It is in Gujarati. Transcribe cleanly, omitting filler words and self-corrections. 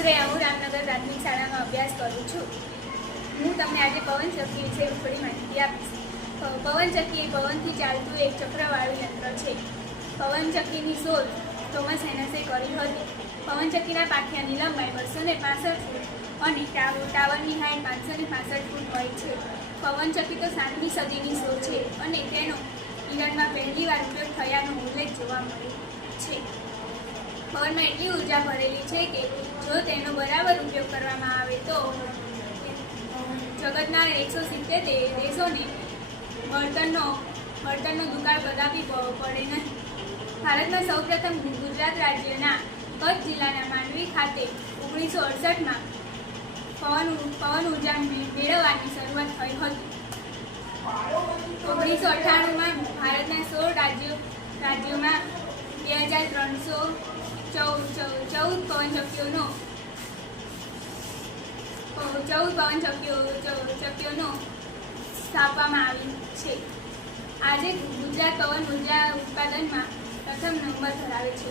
શ્રેયા, હું રામનગર પ્રાથમિક શાળામાં અભ્યાસ કરું છું. હું તમને આજે પવનચક્કી વિશે થોડી માહિતી આપીશ. પવનચક્કી એ પવનથી ચાલતું એક ચક્રવાળું યંત્ર છે. પવનચક્કીની શોધ થોમસ હેનસે કરી હતી. પવનચક્કીના પાટિયાની લંબાઈ 265 ફૂટ અને ટાવરની હાઇટ 565 ફૂટ હોય છે. પવનચક્કી તો 7મી સદીની શોધ છે અને તેનો ઇંગ્લેન્ડમાં પહેલીવાર ઉપયોગ થયાનો ઉલ્લેખ જોવા મળે છે. પવનમાં એટલી ઉર્જા ભરેલી છે કે જો તેનો બરાબર ઉપયોગ કરવામાં આવે તો જગતના 170 દેશોને બળતણનો દુકાળ કદાપી પડે નહીં. ભારતમાં સૌપ્રથમ ગુજરાત રાજ્યના કચ્છ જિલ્લાના માંડવી ખાતે 1968માં પવન ઉર્જા મેળવવાની શરૂઆત થઈ હતી. 1998માં ભારતના 16 રાજ્યોમાં 2314 પવનચક્કીઓનો સ્થાપવામાં આવી છે. આજે ગુજરાત પવન ઉર્જા ઉત્પાદનમાં પ્રથમ નંબર ધરાવે છે.